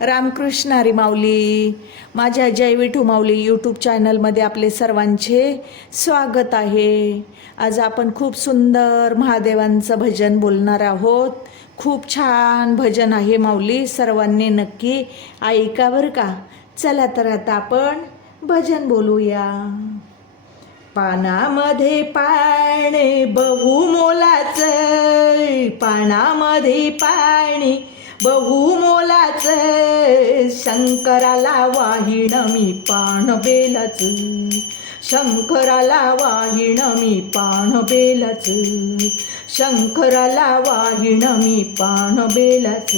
रामकृष्ण हरी माऊली माझ्या जय विठू माऊली यूट्यूब चॅनलमध्ये आपले सर्वांचे स्वागत आहे. आज आपण खूप सुंदर महादेवांचं भजन बोलणार आहोत. खूप छान भजन आहे माऊली सर्वांनी नक्की ऐका बरं का. चला तर आता आपण भजन बोलूया. पानामध्ये पाणी बहुमोलाच पानामध्ये पाणी बहुमोलाच शंकराला वाहिण मी पान बेलच. शंकराला वाहिण मी पान बेलच. शंकराला वाहिण मी पान बेलच.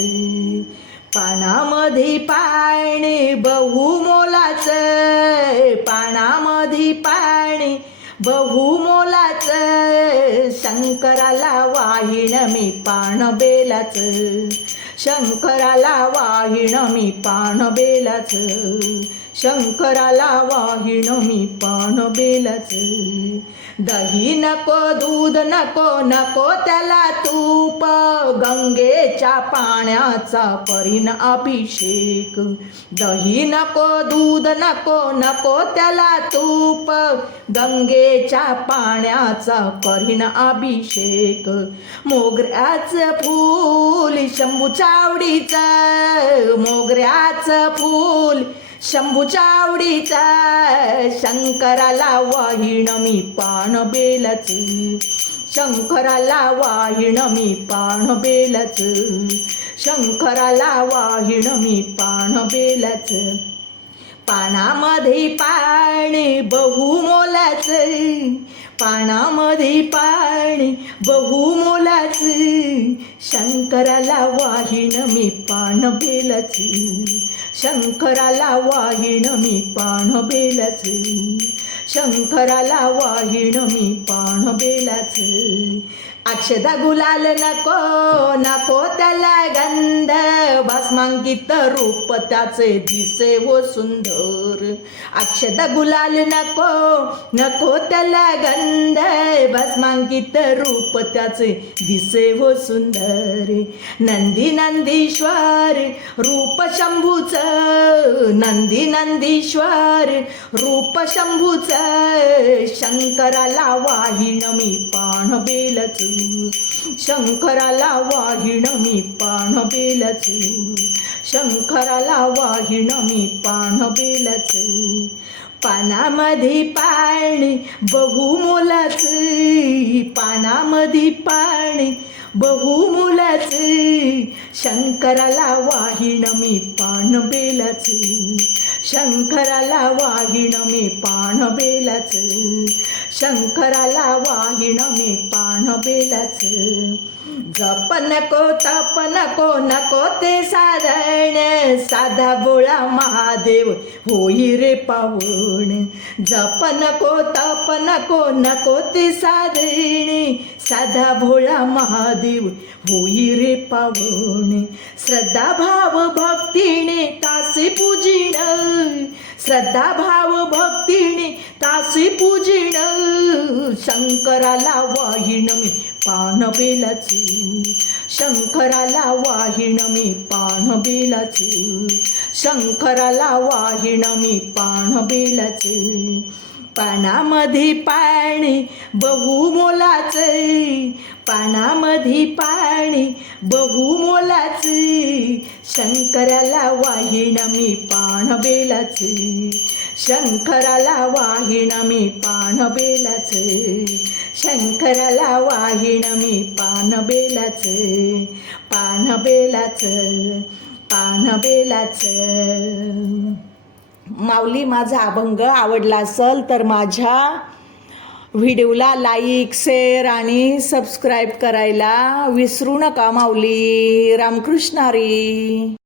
पानामध्ये पाणी बहुमोलाच पानामध्ये पाणी बहुमोलाच शंकराला वाहिण मी पान बेलाच. शंकराला वाहिण मी पान बेलाच. शंकराला वाहिण मी पान बेलाच. दही नको दूध नको नको त्याला तूप. गंगेच्या पाण्याचा करीन अभिषेक. दही नको दूध नको नको त्याला तूप. गंगेच्या पाण्याचा करीन अभिषेक. मोगऱ्याचं फूल शंभू चावडीचं मोगऱ्याचं फूल शंभूच्या आवडीचा शंकराला वाहिण मी पान बेलच. शंकराला वाहिण मी पान बेलच. शंकराला वाहिण मी पान बेलच. पानामध्ये पाणी बहुमोलाच. पानामध्ये पाणी बहुमोलाच. शंकराला वाहिण मी पान बेलच. शंकराला वाहिण मी पान बेलच. शंकराला वाहिण मी पान बेलाच. अक्षदा गुलाल नको नको त्याला गंध. भस्मांकित रूप त्याचे दिसे व सुंदर. अक्षदा गुलाल नको नको त्याला गंध. भस्मांकित रूप त्याचे दिसे व सुंदर. नंदी नंदीश्वर रूप शंभूच. नंदी नंदीश्वर रूप शंभूच. शंकराला वाहिण मी पान बेलच शंकराला वाहिण मी पान बेलच. शंकराला वाहिण मी पान बेलच. पानामध्ये पाणी बहुमोलाच पानामध्ये पाणी बहु बहुमोलाच शंकराला वाहिण मी पान बेलचे. शंकराला वाहिण मी पाण बेलाच. शंकराला वाहिण मी पाण बेलाच. जप नको तप नको नको ते साधण साधा बोळा महादेव होई रे पावन जप नको तप नको नको ते साधणे साधा भोळा महादेव होई रे पावन श्रद्धा भाव भक्तीने तासी पूजिण. श्रद्धा भाव भक्तीने तासी पूजिण. शंकराला वाहिण मी पान बेलाच. शंकराला वाहिण मी पान बेलाच. शंकराला वाहिण मी पान बेलाच. पानामध्ये पाणी बहुमोलाच पानामध्ये पाणी बहुमोलाच शंकराला वाहिण मी पान बेलाच. शंकराला वाहिण मी पान बेलाचे. शंकराला वाहिण मी पान बेलाचे. पान बेलाचं पान बेलाचं. माऊली माझा अभंग आवडला असेल तर माझ्या व्हिडिओला लाईक शेअर आणि सबस्क्राईब करायला विसरू नका माऊली. रामकृष्ण हरी.